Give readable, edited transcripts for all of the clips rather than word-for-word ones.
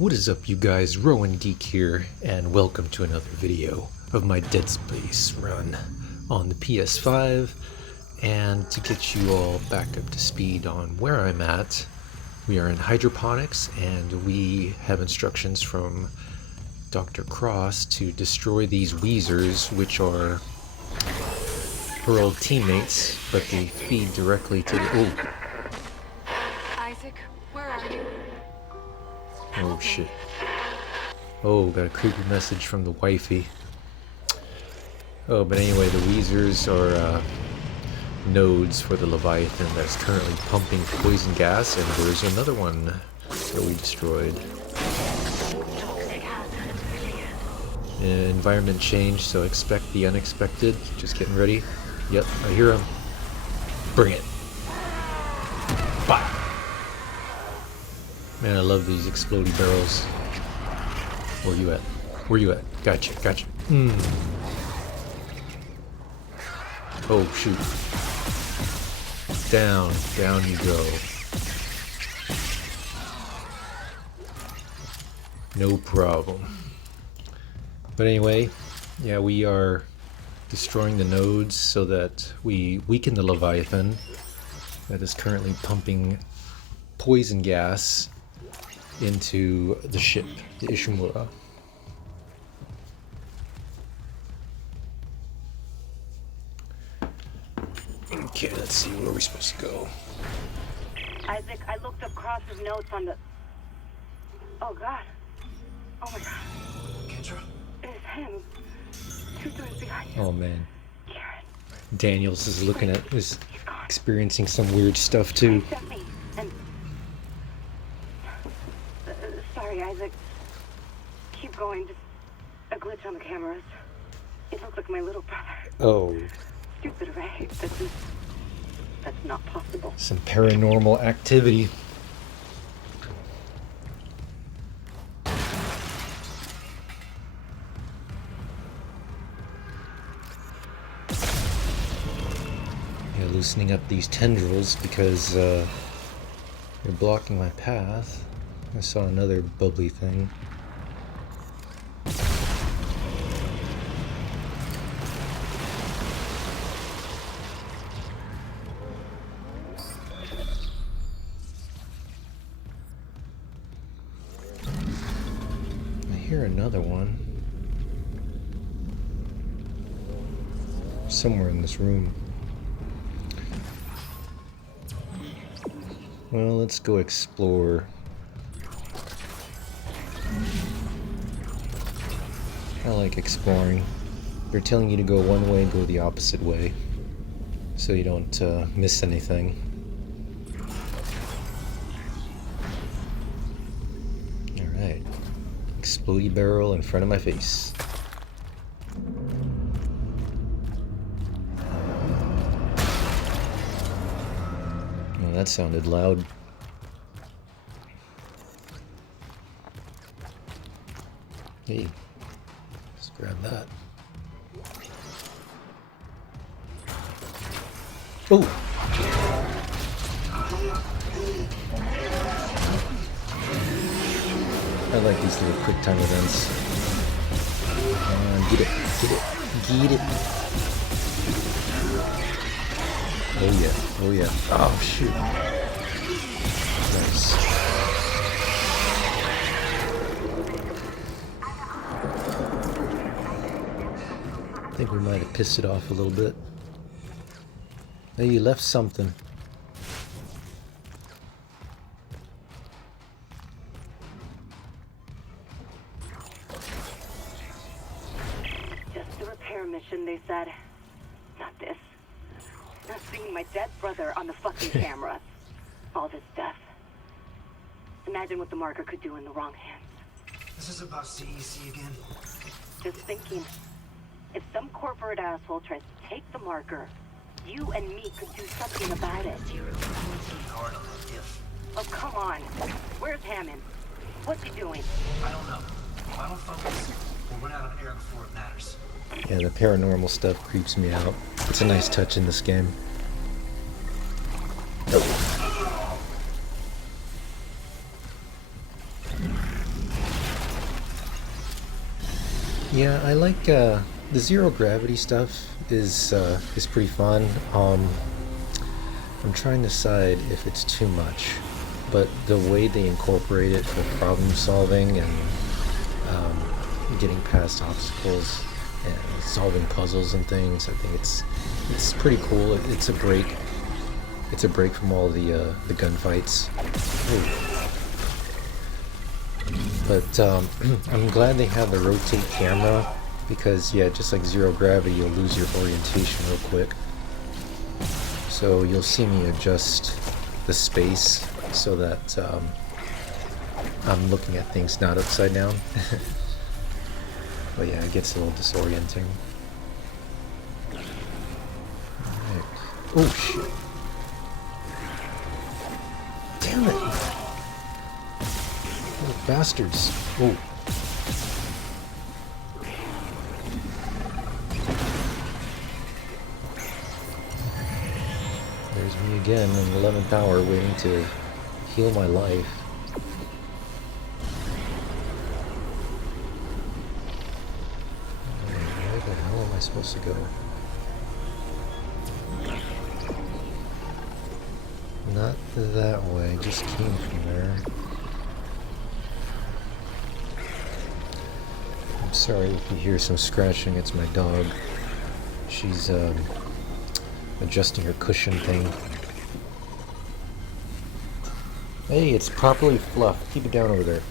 What is up, you guys? Rowan Geek here, and welcome to another video of my Dead Space run on the PS5. And to get you all back up to speed on where I'm at, we are in hydroponics, and we have instructions from Dr. Cross to destroy these Wheezers, which are her old teammates, but they feed directly to the... Oh! Isaac, where are you? Oh shit. Oh, got a creepy message from the wifey. Oh, but anyway, the Wheezers are nodes for the Leviathan that's currently pumping poison gas, and there's another one that we destroyed. Environment change, so expect the unexpected. Just getting ready. Yep, I hear him. Bring it. Fire! Man, I love these explodey barrels. Where you at? Where you at? Gotcha, gotcha. Oh, shoot. Down, down you go. No problem. But anyway, yeah, we are destroying the nodes so that we weaken the Leviathan that is currently pumping poison gas into the ship, the Ishimura. Okay, let's see, where are we supposed to go? Isaac, I looked up Cross's notes on the... Oh, God. Oh, my God. Kendra? It's him. Two doors behind you. Oh, man. Karen. Daniels is looking at, is He's gone. experiencing some weird stuff, too. He sent me, and... sorry, Isaac. Keep going. Just a glitch on the cameras. It looked like my little brother. Oh, Stupid, right? That's not possible. some paranormal activity. Yeah, loosening up these tendrils because they're blocking my path. I saw another bubbly thing. I hear another one. Somewhere in this room. Well, let's go explore. I like exploring. They're telling you to go one way, go the opposite way, so you don't miss anything. Alright. Explodey barrel in front of my face. Oh, that sounded loud. Hey, let's grab that. Oh! I like these little quick time events. Get it, get it, get it. Oh yeah, oh yeah. Oh shoot. Nice. I think we might have pissed it off a little bit. Hey, you left something. Just a repair mission, they said. Not this. Not seeing my dead brother on the fucking camera. All this death. Imagine what the marker could do in the wrong hands. This is about CEC again. Just thinking, if some corporate asshole tries to take the marker, you and me could do something about it. Hard on that if. Oh, come on. Where's Hammond? What's he doing? I don't know. If I don't focus, we'll run out of air before it matters. Yeah, the paranormal stuff creeps me out. It's a nice touch in this game. Yeah, I like the zero gravity stuff is pretty fun. I'm trying to decide if it's too much, but the way they incorporate it for problem solving and getting past obstacles and solving puzzles and things, I think it's pretty cool. It's a break. It's a break from all the gunfights. Ooh. But I'm glad they have the rotate camera because, yeah, just like zero gravity, you'll lose your orientation real quick. So you'll see me adjust the space so that I'm looking at things not upside down. But yeah, it gets a little disorienting. Alright. Oh shit. Damn it! Little bastards. Oh. There's me again in the 11th hour waiting to heal my life. Where the hell am I supposed to go? Not that way, just came from there. I'm sorry if you hear some scratching, it's my dog. She's adjusting her cushion thing. Hey, it's properly fluffed. Keep it down over there.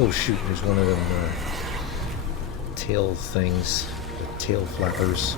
Oh shoot, there's one of them tail things, the tail flappers.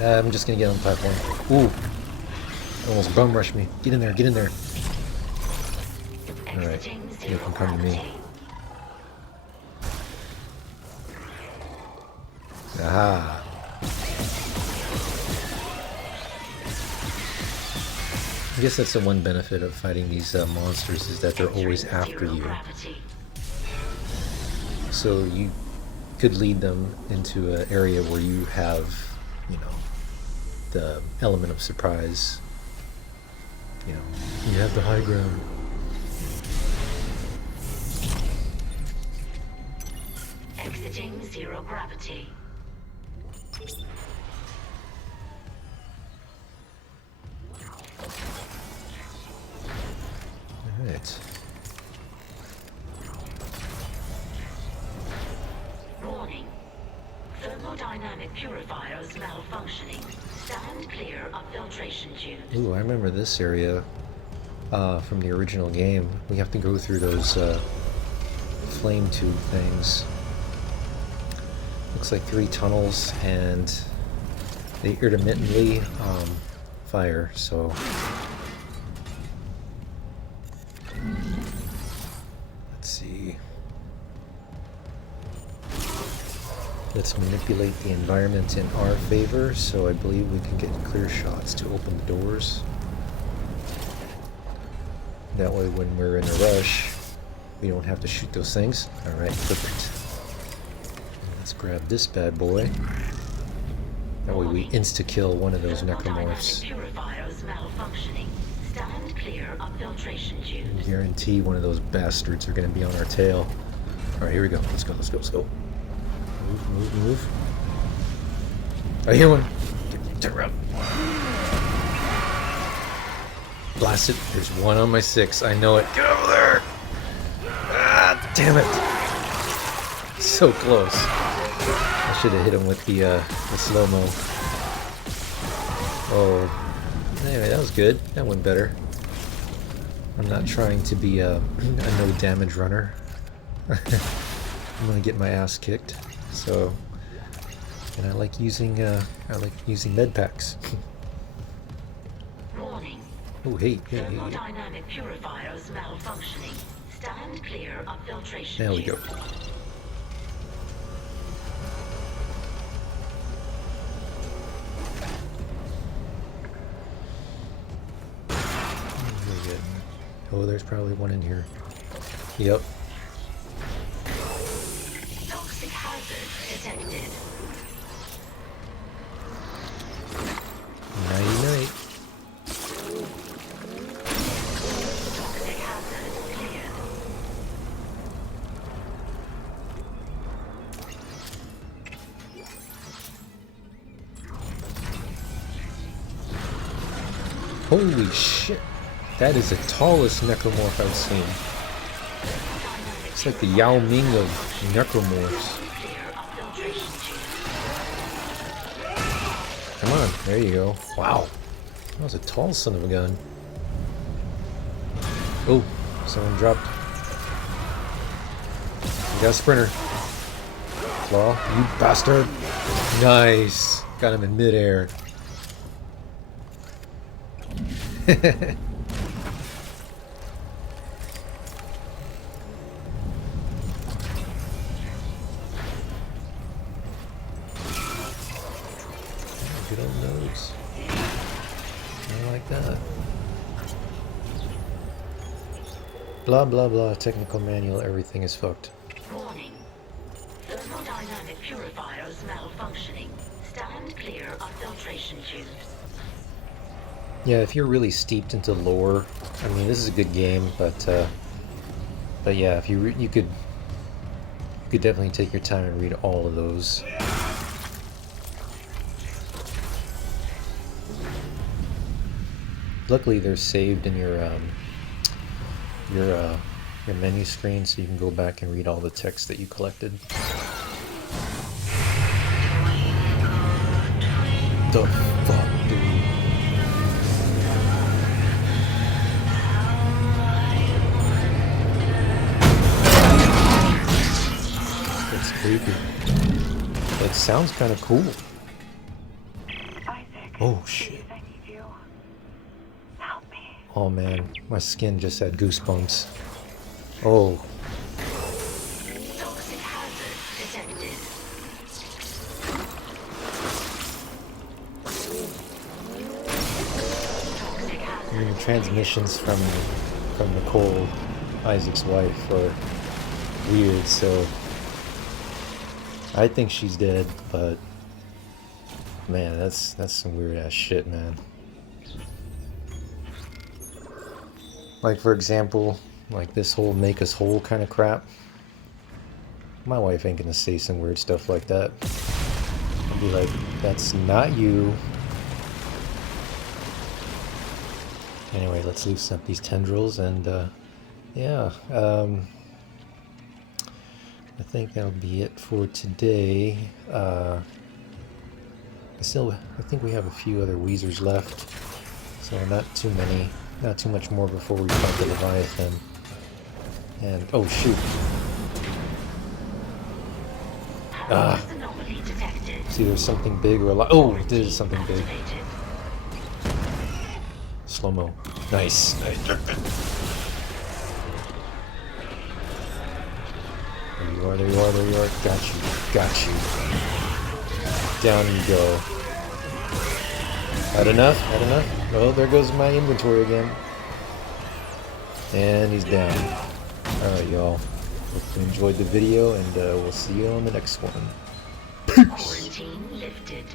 I'm just gonna get on the platform. Ooh! Almost bum rushed me. Get in there, get in there. Alright, you can come to me. Aha! I guess that's the one benefit of fighting these monsters is that they're always after you. So you could lead them into an area where you have, you know, the element of surprise. You know, you have the high ground. Exiting zero gravity. Alright. Warning. Thermodynamic purifiers malfunctioning. Stand clear of filtration tubes. Ooh, I remember this area from the original game. We have to go through those flame tube things. Looks like 3 tunnels, and they intermittently fire, so... Let's see. Let's manipulate the environment in our favor, so I believe we can get clear shots to open the doors. That way when we're in a rush, we don't have to shoot those things. Alright, perfect. Let's grab this bad boy. That way we insta-kill one of those necromorphs. Purifiers malfunctioning. Stand clear of filtration tubes. Guarantee one of those bastards are going to be on our tail. Alright, here we go. Let's go, let's go, let's go. Move, move, move. I hear one. Turn around. Blast it. There's one on my 6. I know it. Get over there! Ah, damn it. So close. I should have hit him with the slow-mo. Oh. Anyway, that was good. That went better. I'm not trying to be a no damage runner. I'm gonna get my ass kicked. So, and I like using med packs. Warning. Oh hey, hey, hey. Thermodynamic purifiers malfunctioning. Stand clear of filtration There we go. tubes. Oh, there's probably one in here. Yep. detected. Nighty night. Toxic hazard cleared. Holy shit. That is the tallest necromorph I've seen. It's like the Yao Ming of necromorphs. Clear of filtration tube. Come on, there you go. Wow. That was a tall son of a gun. Oh, someone dropped. We got a sprinter. Claw, you bastard. Nice. Got him in midair. Good old nose. I like that. Blah blah blah. Technical manual. Everything is fucked. Warning. Thermodynamic purifiers malfunctioning. Stand clear of filtration tubes. Yeah, if you're really steeped into lore, I mean, this is a good game, but yeah, if you could definitely take your time and read all of those. Luckily, they're saved in your menu screen, so you can go back and read all the text that you collected. The fuck, dude. That's creepy. That sounds kind of cool. Isaac. Oh shit. Please, I need you. Help me. Oh man, my skin just had goosebumps. Oh, Toxic hazard detected. Toxic I hazard. mean, the transmissions from Nicole, Isaac's wife, are weird, so I think she's dead, but man, that's some weird ass shit, man. Like, for example, like this whole make us whole kind of crap. My wife ain't gonna say some weird stuff like that. I'll be like, that's not you. Anyway, let's loosen up these tendrils, and yeah, I think that'll be it for today. I think we have a few other Wheezers left, so not too much more before we fight the Leviathan. And oh shoot! Hazardous anomaly detected. See, there's something big or a lot. Oh, there's something big. Activated. Slow mo. Nice. Nice. There you are. There you are. There you are. Got you. Got you. Down you go. Had enough? Had enough? Oh, there goes my inventory again. And he's down. Alright, y'all. Hope you enjoyed the video, and we'll see you on the next one. Peace! Quarantine lifted.